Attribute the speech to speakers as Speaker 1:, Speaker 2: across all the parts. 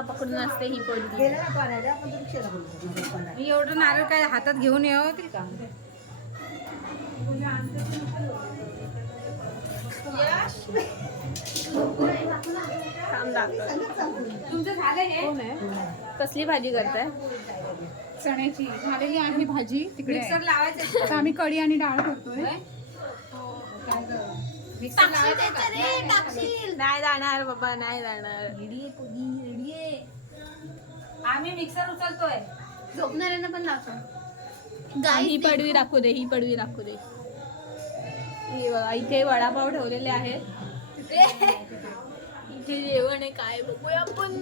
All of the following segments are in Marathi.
Speaker 1: आरसा पकडून असते ही
Speaker 2: पाण्याला
Speaker 3: मी एवढं नारळ काय हातात घेऊन यावं होतील का. तुमचं झालं हे?
Speaker 1: कसली भाजी करताय?
Speaker 4: चण्याची. झालेली आहे भाजी. तिकडे
Speaker 3: मिक्सर लावायचं
Speaker 4: आता आम्ही कढी आणि डाळ करतोय
Speaker 3: मिक्सर लावायचं का?
Speaker 1: नाही जाणार बाबा नाही जाणार.
Speaker 3: आम्ही मिक्सर उचलतोय.
Speaker 1: झोपणाऱ्यांना पण दाखव. ही पडवी दाखवू दे ही पडवी दाखवू दे. हे बघा इथे वडापाव ठेवलेले आहेत. इथे जेवण आहे काय बघूया आपण.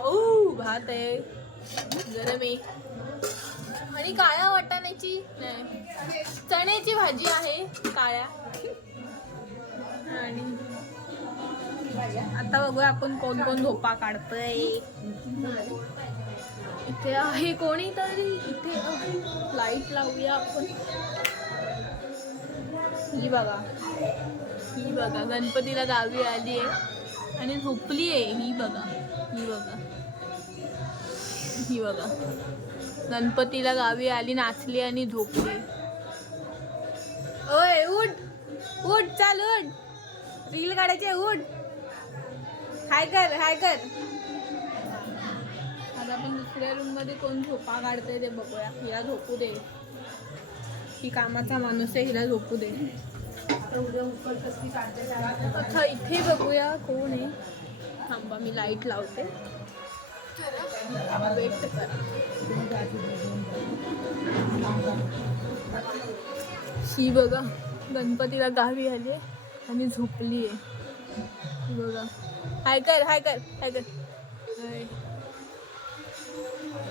Speaker 1: ओ भात आहे. गरम आहे. आणि काळ्या वाटाण्याची. नाही. चण्याची भाजी आहे काळ्या. आणि आता बघूया आपण कोण कोण झोपा काढतोय. इथे आहे कोणीतरी. इथे लाइट लावूया आपण. ही बघा. ही बघा. गणपतीला गावी आली आहे आणि झोपली आहे ही बघा. ही बघा. ही बघा. गणपतीला गावी आली नाचली आणि झोपली. ओय उठ. उठ चाल उठ. रील काढायचे उठ. हाय कर हाय कर. आता आपण दुसऱ्या रूममध्ये कोण झोपा काढतोय ते बघूया. हिला झोपू दे. ही कामाचा माणूस आहे हिला झोपू दे. अच्छा इथे बघूया कोण आहे. थांबा मी लाइट लावते. वेट कर. ही बघा गणपतीला गावी आली आहे आणि झोपली आहे बघा. हाय कर हाय कर हाय कर.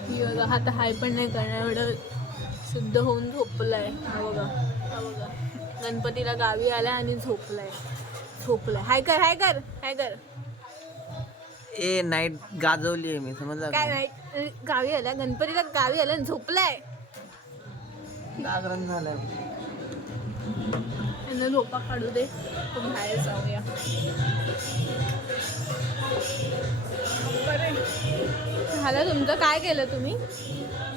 Speaker 1: ही बघा आता हाय पण नाही करणार एवढं शुद्ध होऊन झोपलाय. हा बघा हा बघा. गणपतीला गावी आलाय आणि झोपलाय. झोपलाय. हाय कर हाय कर हाय कर.
Speaker 5: ए नाईट गाजवली आहे मी समजलं
Speaker 1: काय नाही गावी आला गणपतीला गावी आला आणि झोपलाय.
Speaker 5: जागरण झालंय.
Speaker 1: यांना झोपा काढू दे आपण बाहेर जाऊया. झालं तुमचं? काय केलं तुम्ही?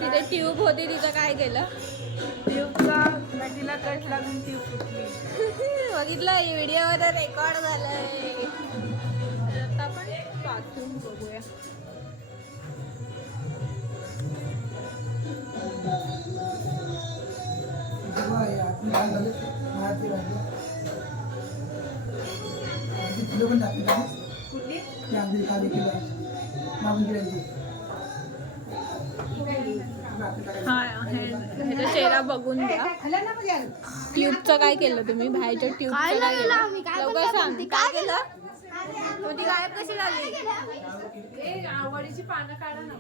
Speaker 1: तिथे ट्यूब होती तिचं काय केलं?
Speaker 4: ट्यूबचा बॅटीला कट लागून ट्यूब फुटली.
Speaker 1: बघितलं व्हिडिओमध्ये रेकॉर्ड झालंय. तर आता आपण बाथरूम बघूया. ह्याचा चेहरा बघून घ्या. ट्यूबचं काय केलं तुम्ही? बाहेरच्या ट्यूबचं काय केलं? लवकर सांग. काय केलं? गायब कशी झाली?
Speaker 3: ए, आवडीची पानं काढा ना.